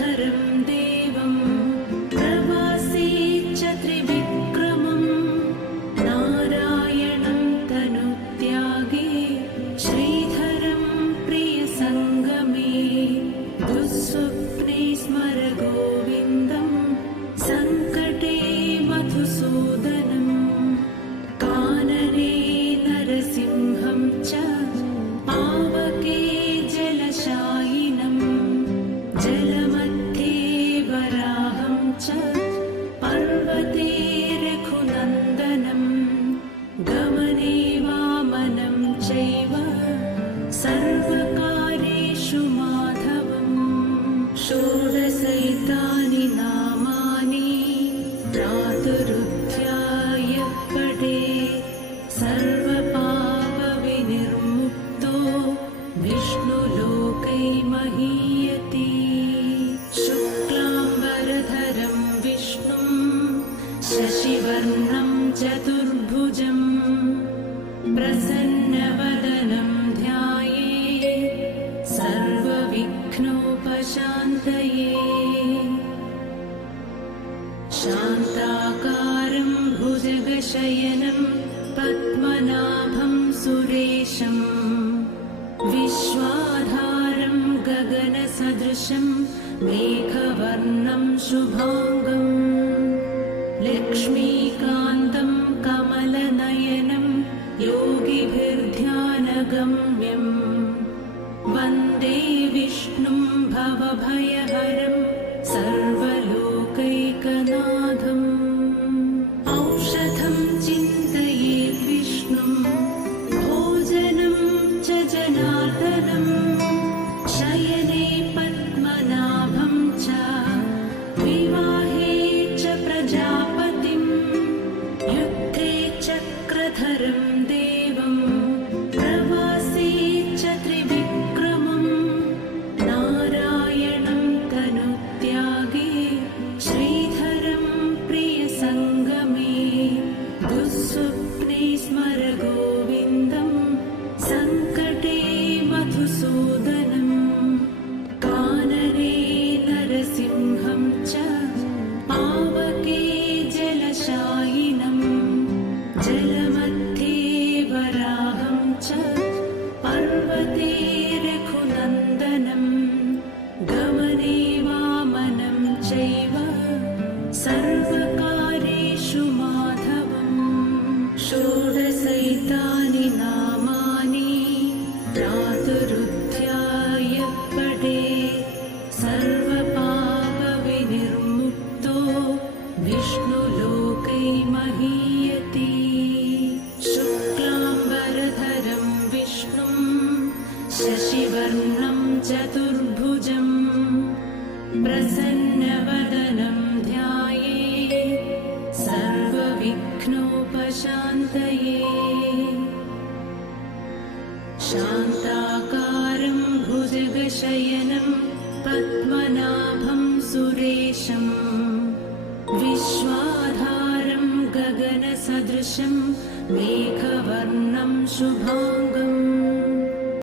शुक्लाम्बरधरं देवं प्रवासे च त्रिविक्रमं नारायणं तनुत्यागे श्रीधरं प्रियसङ्गमे दुःस्वप्ने स्मर गोविन्दं सङ्कटे मधुसूदनं कानने नरसिंहं च पावके जलशायिनं जलमध्ये वराहं च पर्वते रघुनन्दनं गमने वामनं चैव सर्वकार्येषु माधवम् षोडशैतानि नामानि प्रातरुत्थाय पठेत् सर्वपापविनिर्मुक्तो विष्णुलोकै महीयते। शुक्लाम्बरधरं विष्णुं शशिवर्णं चतुर्भुजं प्रसन्नवदनं ध्यायेत् सर्वविघ्नोपशान्तये। शान्ताकारं भुजगशयनं पद्मनाभं सुरेशं विश्वाधारं गगनसदृशं मेघवर्णं शुभाङ्गं लक्ष्मीकान्तं कमलनयनं योगिभिर्ध्यानगम्यं वन्दे विष्णुं भवभयहरं सर्वलोकैकनाथम्। औषधं चिन्तयेत् विष्णुं भोजनं च जनार्दनं शयने पद्मनाभं च विवाहे च प्रजापतिं युद्धे चक्रधरं देवं प्रवासे च त्रिविक्रमं नारायणं तनुत्यागे श्रीधरं प्रियसङ्गमे दुःस्वप्ने स्मर गोविन्दं सङ्कटे मधुसूदनं कानने नरसिंहं च पावके जलशायिनं जलमध्ये वराहं च पर्वते रघुनन्दनं गमने वामनं चैव सर्वकार्येषु माधवम् षोडशैतानि नामानि प्रातरुत्थाय पठेत् सर्वपापविनिर्मुक्तो विष्णुलोकै महीयते। शुक्लाम्बरधरं विष्णुं शशिवर्णं चतुर्भुजं प्रसन्नवदनं ध्यायेत् सर्वविघ्नोपशान्तये। शान्ताकारं भुजगशयनं पद्मनाभं सुरेशं विश्वाधारं गगनसदृशं मेघवर्णं शुभाङ्गं